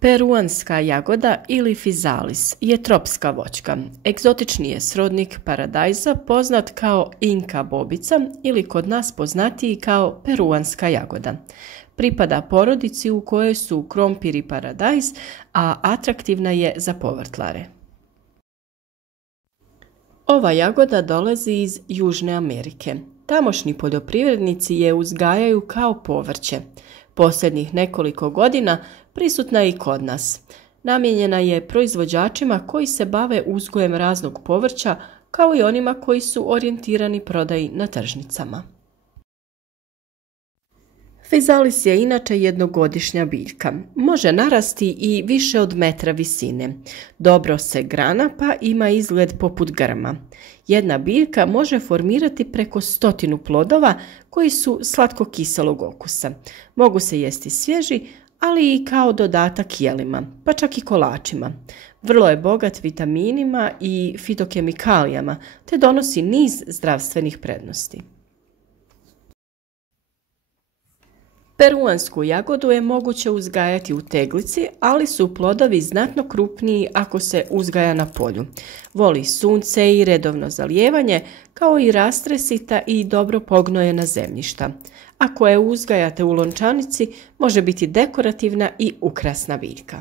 Peruanska jagoda ili fizalis je tropska voćka. Egzotični je srodnik paradajza poznat kao inka bobica ili kod nas poznatiji kao peruanska jagoda. Pripada porodici u kojoj su krompir i paradajz, a atraktivna je za povrtlare. Ova jagoda dolazi iz Južne Amerike. Tamošnji poljoprivrednici je uzgajaju kao povrće. Posljednjih nekoliko godina prisutna je i kod nas. Namijenjena je proizvođačima koji se bave uzgojem raznog povrća, kao i onima koji su orijentirani prodaji na tržnicama. Fizalis je inače jednogodišnja biljka. Može narasti i više od metra visine. Dobro se grana pa ima izgled poput grma. Jedna biljka može formirati preko 100 plodova koji su slatko-kiselog okusa. Mogu se jesti svježi, ali i kao dodatak jelima, pa čak i kolačima. Vrlo je bogat vitaminima i fitokemikalijama, te donosi niz zdravstvenih prednosti. Peruansku jagodu je moguće uzgajati u teglici, ali su plodovi znatno krupniji ako se uzgaja na polju. Voli sunce i redovno zalijevanje, kao i rastresita i dobro pognojena zemljišta. Ako je uzgajate u lončanici, može biti dekorativna i ukrasna biljka.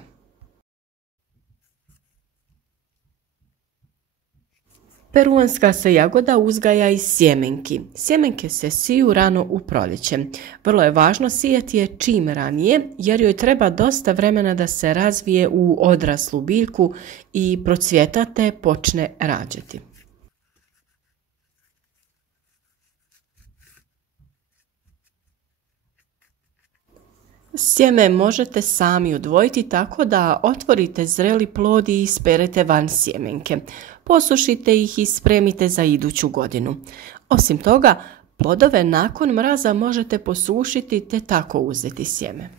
Peruanska se jagoda uzgaja iz sjemenki. Sjemenke se siju rano u proljeće. Vrlo je važno sijati je čim ranije, jer joj treba dosta vremena da se razvije u odraslu biljku i procvjeta te počne rađati. Sjeme možete sami odvojiti tako da otvorite zreli plod i isperete van sjemenke. Posušite ih i spremite za iduću godinu. Osim toga, plodove nakon mraza možete posušiti te tako uzeti sjeme.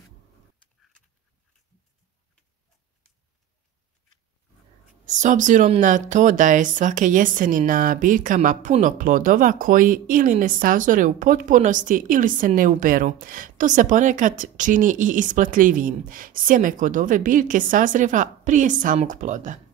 S obzirom na to da je svake jeseni na biljkama puno plodova koji ili ne sazore u potpunosti ili se ne uberu, to se ponekad čini i isplatljivijim. Sjeme kod ove biljke sazreva prije samog ploda.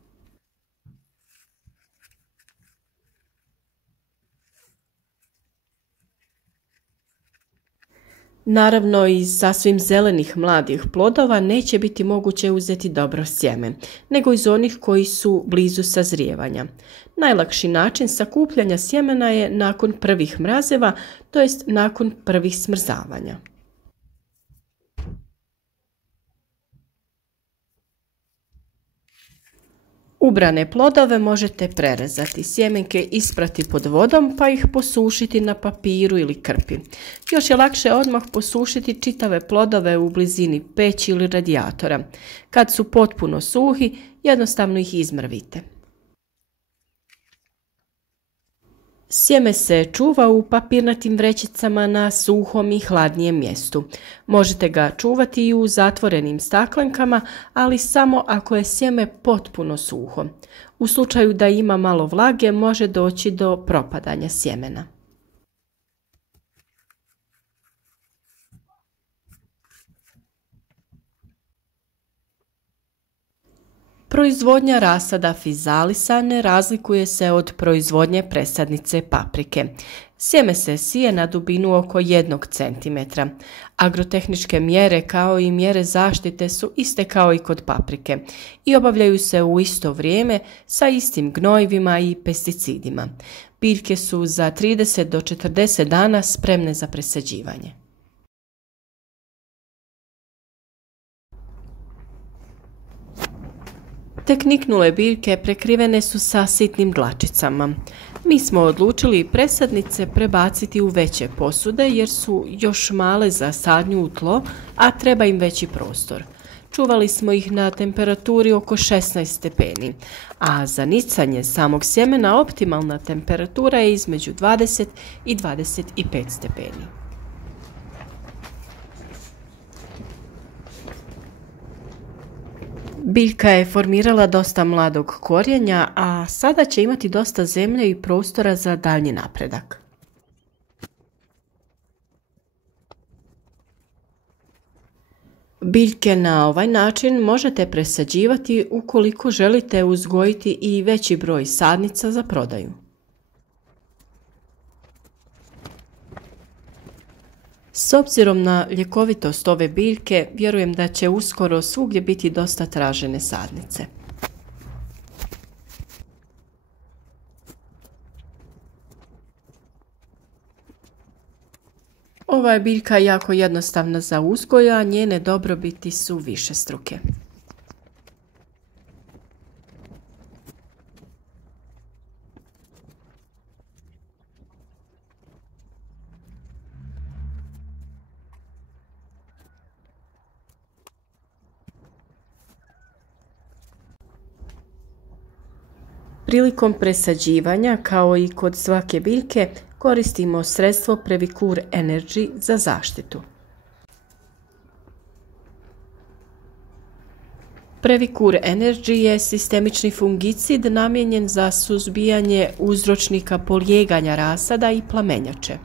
Naravno, iz sasvim zelenih mladih plodova neće biti moguće uzeti dobro sjeme, nego iz onih koji su blizu sazrijevanja. Najlakši način sakupljanja sjemena je nakon prvih mrazeva, to jest nakon prvih smrzavanja. Ubrane plodove možete prerezati, sjemenke isprati pod vodom pa ih posušiti na papiru ili krpi. Još je lakše odmah posušiti čitave plodove u blizini peći ili radijatora. Kad su potpuno suhi, jednostavno ih izmrvite. Sjeme se čuva u papirnatim vrećicama na suhom i hladnijem mjestu. Možete ga čuvati i u zatvorenim staklenkama, ali samo ako je sjeme potpuno suho. U slučaju da ima malo vlage, može doći do propadanja sjemena. Proizvodnja rasada fizalisa ne razlikuje se od proizvodnje presadnice paprike. Sjeme se sije na dubinu oko 1 cm. Agrotehničke mjere kao i mjere zaštite su iste kao i kod paprike i obavljaju se u isto vrijeme sa istim gnojivima i pesticidima. Biljke su za 30 do 40 dana spremne za presađivanje. Tek niknule biljke prekrivene su sa sitnim dlačicama. Mi smo odlučili presadnice prebaciti u veće posude jer su još male za sadnju u tlo, a treba im veći prostor. Čuvali smo ih na temperaturi oko 16 stepeni, a za nicanje samog sjemena optimalna temperatura je između 20 i 25 stepeni. Biljka je formirala dosta mladog korijenja, a sada će imati dosta zemlje i prostora za daljnji napredak. Biljke na ovaj način možete presađivati ukoliko želite uzgojiti i veći broj sadnica za prodaju. S obzirom na ljekovitost ove biljke, vjerujem da će uskoro svugdje biti dosta tražene sadnice. Ova je biljka jako jednostavna za uzgoj, a njene dobrobiti su višestruke. Prilikom presađivanja, kao i kod svake biljke, koristimo sredstvo Previcur Energy za zaštitu. Previcur Energy je sistemični fungicid namijenjen za suzbijanje uzročnika polijeganja rasada i plamenjače.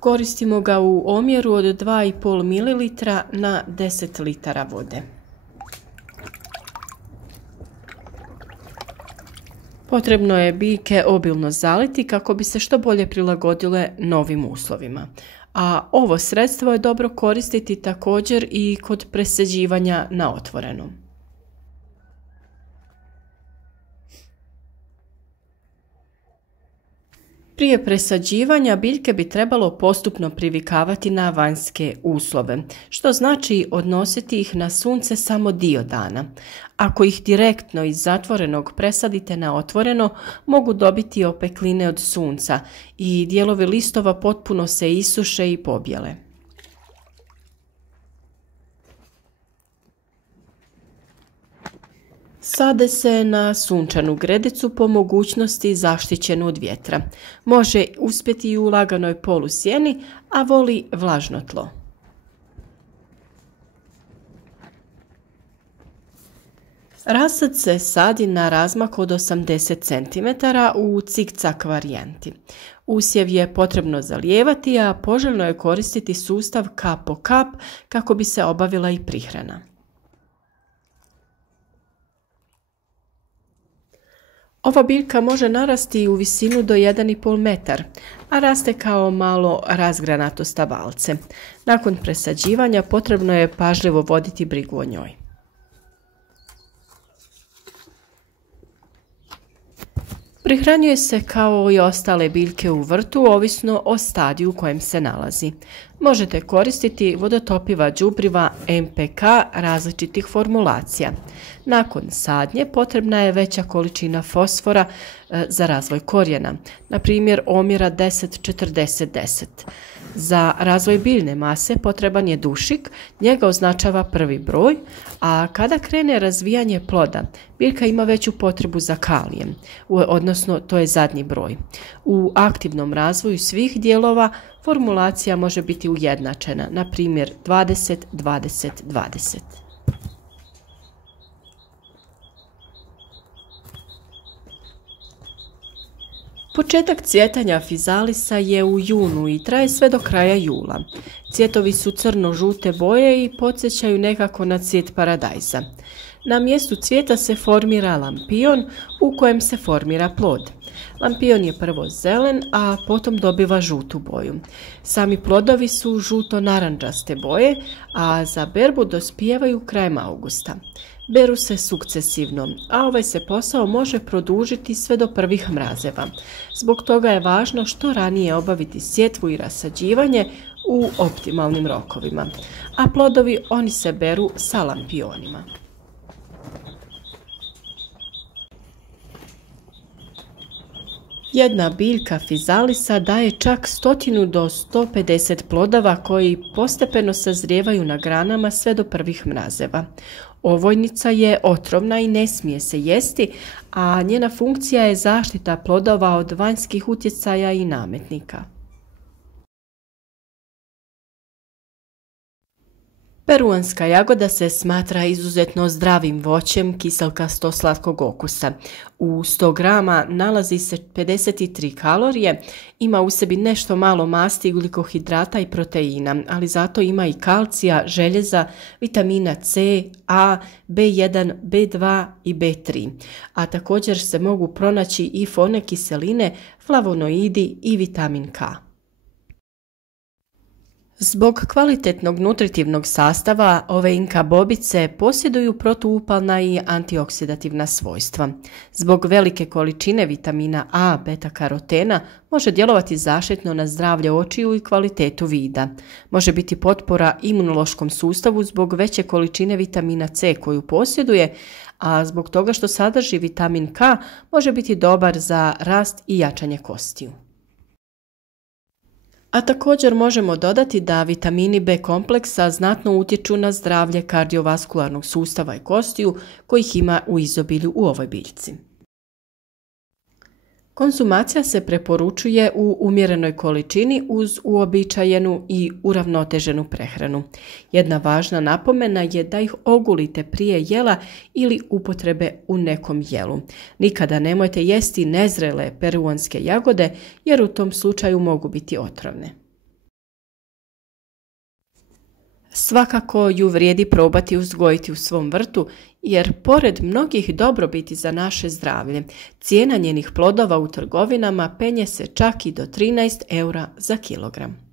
Koristimo ga u omjeru od 2,5 ml na 10 litara vode. Potrebno je biljke obilno zaliti kako bi se što bolje prilagodile novim uslovima. A ovo sredstvo je dobro koristiti također i kod presađivanja na otvorenom. Prije presađivanja biljke bi trebalo postupno privikavati na vanjske uslove, što znači odnositi ih na sunce samo dio dana. Ako ih direktno iz zatvorenog presadite na otvoreno, mogu dobiti opekline od sunca i dijelovi listova potpuno se isuše i pobjele. Sade se na sunčanu gredicu, po mogućnosti zaštićenu od vjetra. Može uspjeti i u laganoj polusjeni, a voli vlažno tlo. Rasad se sadi na razmak od 80 cm u cikcak varijanti. Usjev je potrebno zalijevati, a poželjno je koristiti sustav kap po kap kako bi se obavila i prihrana. Ova biljka može narasti u visinu do 1,5 metar, a raste kao malo razgranato stabalce. Nakon presađivanja potrebno je pažljivo voditi brigu o njoj. Prihranjuje se kao i ostale biljke u vrtu, ovisno o stadiju u kojem se nalazi. Možete koristiti vodotopiva đubriva NPK različitih formulacija. Nakon sadnje potrebna je veća količina fosfora za razvoj korijena, na primjer omjera 10-40-10. Za razvoj biljne mase potreban je dušik, njega označava prvi broj, a kada krene razvijanje ploda, biljka ima veću potrebu za kalijem, odnosno to je zadnji broj. U aktivnom razvoju svih dijelova formulacija može biti ujednačena, na primjer 20-20-20. Početak cvjetanja fizalisa je u junu i traje sve do kraja jula. Cvjetovi su crno-žute boje i podsjećaju nekako na cvijet paradajza. Na mjestu cvijeta se formira lampion u kojem se formira plod. Lampion je prvo zelen, a potom dobiva žutu boju. Sami plodovi su žuto-narančaste boje, a za berbu dospijevaju krajem augusta. Beru se sukcesivno, a ovaj se posao može produžiti sve do prvih mrazeva. Zbog toga je važno što ranije obaviti sjetvu i rasađivanje u optimalnim rokovima, a plodovi oni se beru sa lampionima. Jedna biljka fizalisa daje čak 100 do 150 plodova koji postepeno sazrijevaju na granama sve do prvih mrazeva. Ovojnica je otrovna i ne smije se jesti, a njena funkcija je zaštita plodova od vanjskih utjecaja i nametnika. Peruanska jagoda se smatra izuzetno zdravim voćem kiselkasto-slatkog okusa. U 100 grama nalazi se 53 kalorije, ima u sebi nešto malo masti, glikohidrata i proteina, ali zato ima i kalcija, željeza, vitamina C, A, B1, B2 i B3, a također se mogu pronaći i folne kiseline, flavonoidi i vitamin K. Zbog kvalitetnog nutritivnog sastava, ove inka bobice posjeduju protuupalna i antioksidativna svojstva. Zbog velike količine vitamina A, beta-karotena može djelovati zaštitno na zdravlje očiju i kvalitetu vida. Može biti potpora imunološkom sustavu zbog veće količine vitamina C koju posjeduje, a zbog toga što sadrži vitamin K može biti dobar za rast i jačanje kostiju. A također možemo dodati da vitamini B kompleksa znatno utječu na zdravlje kardiovaskularnog sustava i kostiju kojih ima u izobilju u ovoj biljci. Konzumacija se preporučuje u umjerenoj količini uz uobičajenu i uravnoteženu prehranu. Jedna važna napomena je da ih ogulite prije jela ili upotrebe u nekom jelu. Nikada nemojte jesti nezrele peruanske jagode jer u tom slučaju mogu biti otrovne. Svakako ju vrijedi probati uzgojiti u svom vrtu jer pored mnogih dobrobiti za naše zdravlje, cijena njenih plodova u trgovinama penje se čak i do 13 € za kilogram.